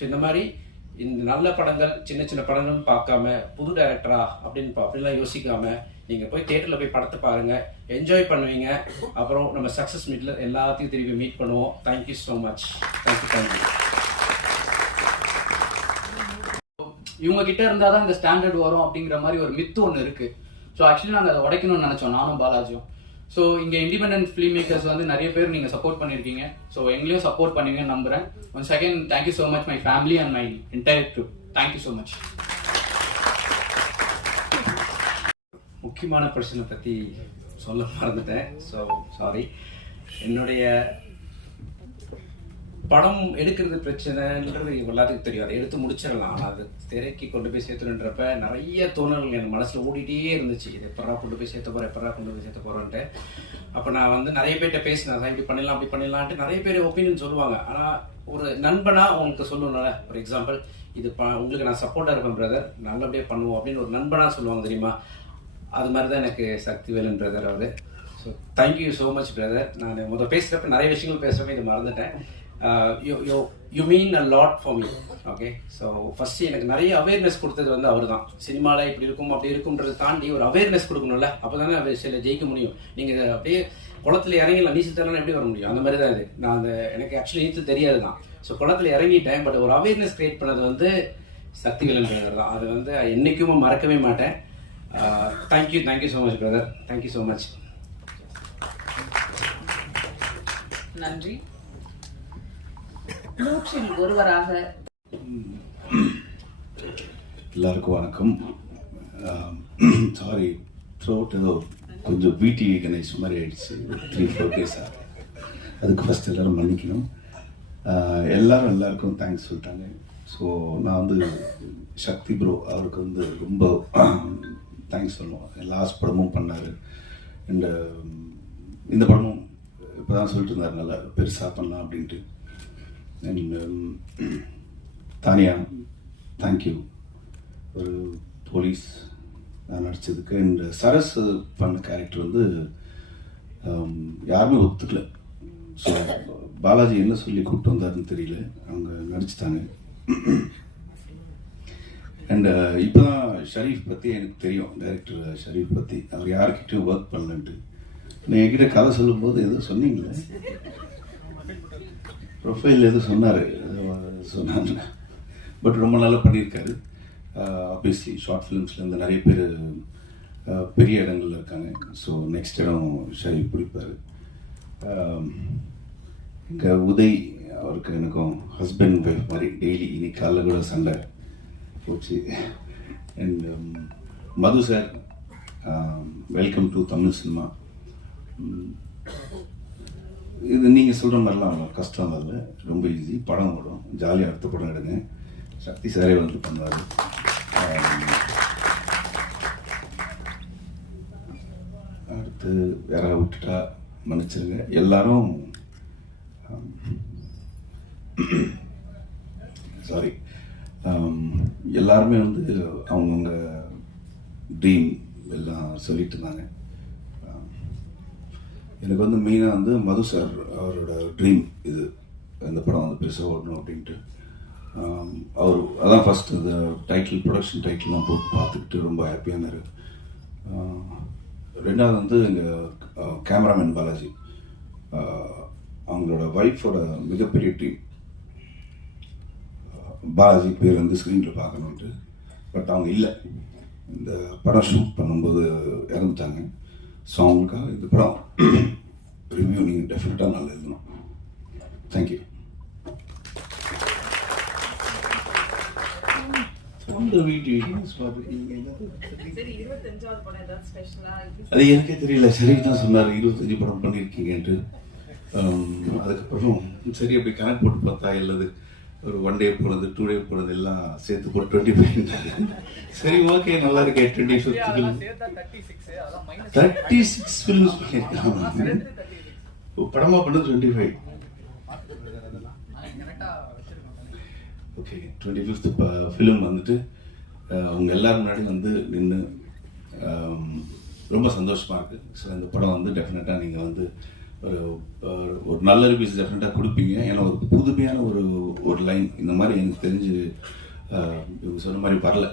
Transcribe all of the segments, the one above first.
So இந்த மாதிரி இந்த நல்ல படங்கள் சின்ன சின்ன படங்கள்னு பார்க்காம புது டைரக்டரா அப்படின்னு பா- அப்படிலாம் யோசிக்காம நீங்க போய் தேட்டரில் போய் படத்தை பாருங்க என்ஜாய் பண்ணுவீங்க. அப்புறம் நம்ம சக்சஸ் மீட்ல எல்லாத்தையும் திருப்பி மீட் பண்ணுவோம். Thank you so much thank you thank you இவங்க கிட்ட இருந்தால் தான் இந்த ஸ்டாண்டர்ட் வரும் அப்படிங்கிற மாதிரி ஒரு மித்து ஒன்று இருக்கு. ஸோ ஆக்சுவலி நாங்கள் அதை உடைக்கணும்னு நினச்சோம். நானும் பாலாஜியும். ஸோ இங்கே இண்டிபெண்டன்ட் ஃபிலிம் மேக்கர்ஸ் வந்து நிறைய பேர் நீங்கள் சப்போர்ட் பண்ணியிருக்கீங்க ஸோ எங்களையும் சப்போர்ட் பண்ணுவீங்கன்னு நம்புகிறேன் one second thank you so much my family and my entire troupe thank you so much முக்கியமான பிரச்சனை பற்றி சொல்ல மறந்துட்டேன். ஸோ சாரி என்னுடைய படம் எடுக்கிறது பிரச்சனைன்றது எல்லாத்துக்கும் தெரியும். அதை எடுத்து முடிச்சிடலாம். ஆனால் அது திரைக்கு கொண்டு போய் சேர்த்துன்றப்ப நிறைய தோணல்கள் என் மனசில் ஓடிட்டே இருந்துச்சு. இது எப்படா கொண்டு போய் சேர்த்த போகிறேன் எப்படா கொண்டு போய் சேர்த்த போகிறோன்ட்டு அப்போ நான் வந்து நிறைய பேர்கிட்ட பேசினேன். இப்படி பண்ணிடலாம் அப்படி பண்ணிடலான்ட்டு நிறைய பேர் ஒப்பீனியன் சொல்லுவாங்க. ஆனால் ஒரு நண்பனா உங்களுக்கு சொல்லணும்ல. ஃபார் எக்ஸாம்பிள் இது ப உங்களுக்கு நான் சப்போர்ட்டாக இருப்பேன் பிரதர் நல்லபடியாக பண்ணுவோம். அப்படின்னு ஒரு நண்பனாக சொல்லுவாங்க தெரியுமா? அது மாதிரி தான் எனக்கு Sakthivelan brother our. So thank you so much brother நான் முதல் பேசுகிறப்ப நிறைய விஷயங்கள் பேசுகிறப்ப இது மறந்துட்டேன். You you you mean a lot for me okay so first எனக்கு நிறைய அவேர்னஸ் கொடுத்தது வந்து அவர் தான் சினிமாவில் இப்படி இருக்கும் அப்படி இருக்கும்ன்றதை தாண்டி ஒரு அவேர்னஸ் கொடுக்கணும்ல? அப்போ தானே சில ஜெயிக்க முடியும். நீங்கள் அப்படியே குளத்துல இறங்கிடலாம். நீச்சல் எப்படி வர முடியும்? அந்த மாதிரி தான் இது. நான் அந்த எனக்கு ஆக்சுவலி நீச்சல் தெரியாது தான் ஸோ குளத்துல இறங்கிட்டேன் பட் ஒரு அவேர்னஸ் கிரியேட் பண்ணது வந்து சக்திவேலன் பிரதர் தான். அது வந்து என்றைக்குமே மறக்கவே மாட்டேன். Thank you thank you so much brother thank you so much நன்றி. நூற்றில் ஒருவராக. எல்லாருக்கும் வணக்கம். சாரி த்ரோட் ஏதோ கொஞ்சம் பிடி கணேஷ் மாதிரி ஆயிடுச்சு. த்ரீ ஃபோர் டேஸாக அதுக்கு ஃபஸ்ட் எல்லாரும் மன்னிக்கணும். எல்லாரும் எல்லாருக்கும் தேங்க்ஸ் சொல்லிட்டாங்க. ஸோ நான் வந்து சக்தி ப்ரோ அவருக்கு வந்து ரொம்ப தேங்க்ஸ் சொல்லுவோம். லாஸ்ட் படமும் பண்ணார். அண்டு இந்த படமும் இப்போ தான் சொல்லிட்டு இருந்தார் நல்லா பெருசாக பண்ணலாம் அப்படின்ட்டு. அண்ட் தானியா தேங்க்யூ ஒரு போலீஸ் நான் நடித்ததுக்கு அண்ட் சரஸ் uh, பண்ண கேரக்டர் வந்து um, யாருமே ஒத்துக்கல. ஸோ பாலாஜி என்ன சொல்லி கூப்பிட்டு வந்தாருன்னு தெரியல. அவங்க நடிச்சிட்டாங்க. அண்டு uh, இப்போ தான் ஷரீஃப் பற்றி எனக்கு தெரியும். டைரக்டர் ஷரீஃப் பற்றி அவர் யார்கிட்டயும் ஒர்க் பண்ணலன்ட்டு. நீங்கள் என்கிட்ட கதை சொல்லும்போது எதுவும் சொன்னீங்களே? ப்ரொஃபைல் எதுவும் சொன்னார். சொன்னாங்க பட் ரொம்ப நல்லா பண்ணியிருக்காரு. ஆப்வியஸ்லி ஷார்ட் ஃபிலிம்ஸ்லேருந்து நிறைய பேர் பெரிய இடங்கள்ல இருக்காங்க. ஸோ நெக்ஸ்ட் இடம் ஷரி பிடிப்பார். இங்கே உதய் அவருக்கு எனக்கும் ஹஸ்பண்ட் ஒய்ஃப் மாதிரி டெய்லி இன்னைக்கு காலைல கூட சண்டை. போச்சு and um, Madhu sir welcome to Tamil cinema இது நீங்கள் சொல்கிற மாதிரிலாம் அவ்வளோ கஷ்டம் இல்லை. ரொம்ப ஈஸி படம் ஓடும். ஜாலியாக அடுத்த படம் எடுங்க. சக்தி சாரே வந்து பண்ணுவார். அடுத்து யாராவது விட்டுட்டா மன்னிச்சிருங்க. எல்லாரும் சாரி எல்லாருமே வந்து அவங்கவுங்க ட்ரீம் எல்லாம் சொல்லிட்டு இருந்தாங்க. எனக்கு வந்து மெயினாக வந்து மது சார் அவரோட ட்ரீம் இது. இந்த படம் வந்து பெருசாக ஓடணும் அப்படின்ட்டு. அவர் அதான் ஃபர்ஸ்ட் இந்த டைட்டில் ப்ரொடக்ஷன் டைட்டில்லாம் போட்டு பார்த்துக்கிட்டு ரொம்ப ஹாப்பியானார் ரெண்டாவது வந்து எங்கள் கேமராமேன் பாலாஜி. அவங்களோட ஒய்ஃபோட மிகப்பெரிய டீம் பாலாஜி பேர் வந்து ஸ்க்ரீனில் பார்க்கணுன்ட்டு பட் அவங்க இல்லை. இந்த படம் ஷூட் பண்ணும்போது இறந்துட்டாங்க. ஸோ அவங்களுக்காக இந்த படம் ரிவ்யூ நீங்கள் டெஃபினட்டாக நல்லா எழுதணும் தேங்க்யூ அது எனக்கே தெரியல. சரி தான் சொன்னார் இருபத்தஞ்சு படம் பண்ணியிருக்கீங்கன்ட்டு ஆம், அதுக்கப்புறம் சரி அப்படி கணக்கு போட்டு பார்த்தா இல்லது ஒரு ஒன் டே போனது டூ டே போனது எல்லாம் சேர்த்து போட்டு டுவெண்ட்டி ஃபைவ் சரி ஓகே நல்லா இருக்கே twenty fifth thirty six films பண்ணியிருக்காங்க. ஓ, படமா பண்ணது twenty five okay twenty fifth film வந்துட்டு அவங்க எல்லாரும் முன்னாடி வந்து நின்று ரொம்ப சந்தோஷமா இருக்கு. ஸோ இந்த படம் வந்து டெஃபினட்டாக நீங்கள் வந்து ஒரு நல்ல ரிவ்யூஸ் டெஃபினட்டாக கொடுப்பீங்க. ஏன்னா ஒரு புதுமையான ஒரு ஒரு லைன் இந்த மாதிரி எனக்கு தெரிஞ்சு இவங்க சொன்ன மாதிரி வரல.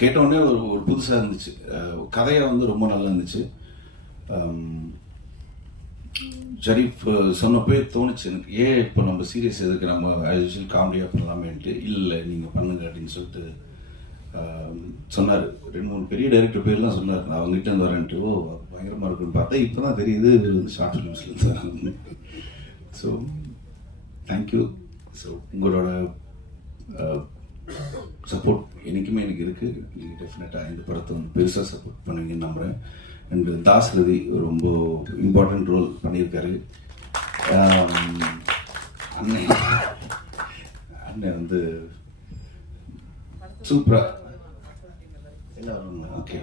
கேட்டோடனே ஒரு ஒரு புதுசாக இருந்துச்சு. கதையாக வந்து ரொம்ப நல்லா இருந்துச்சு. அம், ஷரீஃப் சொன்னப்பே தோணுச்சு எனக்கு. ஏன் இப்போ நம்ம சீரியஸ் எதுக்கு நம்ம யூஸ்வல் காமெடியாக பண்ணலாமேன்ட்டு. இல்லை நீங்கள் பண்ணுங்க அப்படின்னு சொல்லிட்டு சொன்னார். ரெண்டு மூணு பெரிய டைரக்டர் பேர்லாம் சொன்னார். நான் அவங்ககிட்ட இருந்து வரேன்ட்டு. ஓ பயங்கரமாக இருக்குன்னு பார்த்தா இப்போ தான் தெரியுது இவர் வந்து ஷார்ட் ஃபிலிம்ஸ்லேருந்து வராங்க ஸோ தேங்க்யூ ஸோ உங்களோட சப்போர்ட் என்றைக்குமே எனக்கு இருக்குது நீங்கள் டெஃபினட்டாக இந்த படத்தை வந்து பெருசாக சப்போர்ட் பண்ணுவீங்கன்னு நம்புகிறேன் அண்ட் தாஸ் ரதி ரொம்ப இம்பார்ட்டண்ட் ரோல் பண்ணியிருக்காரு. அண்ணன் அண்ணன் வந்து சூப்பராக எல்லாரும் ஓகே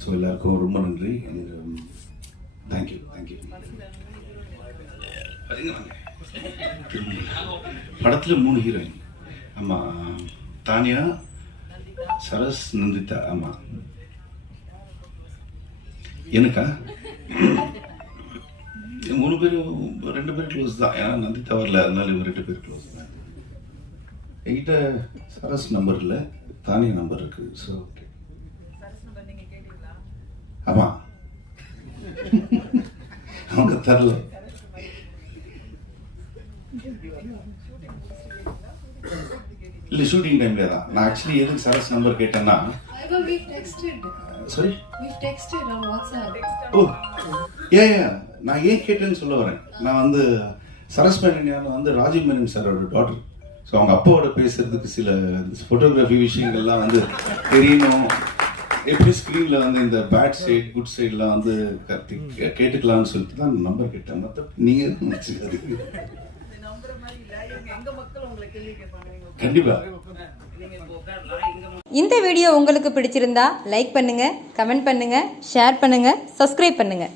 ஸோ எல்லாருக்கும் ரொம்ப நன்றி. தேங்க்யூ தேங்க்யூ படத்தில் மூணு ஹீரோயின் ஆமாம் தானியா சரஸ் நந்திதா ஆமாம் எனக்கா? மூணு பேரும் ரெண்டு பேரும் க்ளோஸ் தான். ஏன்னா நந்திதா வரல அதனால இவங்க ரெண்டு பேரும் க்ளோஸ் தான். என்கிட்ட சரஸ் நம்பர் இல்லை தானியா நம்பர் இருக்குது ஸோ ஓகே சரஸ் நம்பர் நீங்க கேட்டீங்களா ஆமாம் அவங்க தரல. இல்லை ஷூட்டிங் டைம்ல தான். நான் ஆக்சுவலி எதுக்கு சரஸ் நம்பர் கேட்டேன்னா. சாரி. ஓ ஏ, நான் ஏன் கேட்டேன்னு சொல்ல வரேன். நான் வந்து சரஸ் மேனன் வந்து ராஜீவ் மேனன் சாரோட டாட்டர் ஸோ அவங்க அப்பாவோட பேசுறதுக்கு சில ஃபோட்டோகிராஃபி விஷயங்கள்லாம் வந்து தெரியணும். எப்படி ஸ்க்ரீனில் வந்து இந்த பேட் சைடு குட் சைட்லாம் வந்து கத்தி கேட்டுக்கலாம்னு சொல்லிட்டு தான் நம்பர் கேட்டேன். மற்ற நீங்கள் கண்டிப்பா. இந்த வீடியோ உங்களுக்கு பிடிச்சிருந்தா லைக் பண்ணுங்க கமெண்ட் பண்ணுங்க ஷேர் பண்ணுங்க சப்ஸ்கிரைப் பண்ணுங்க.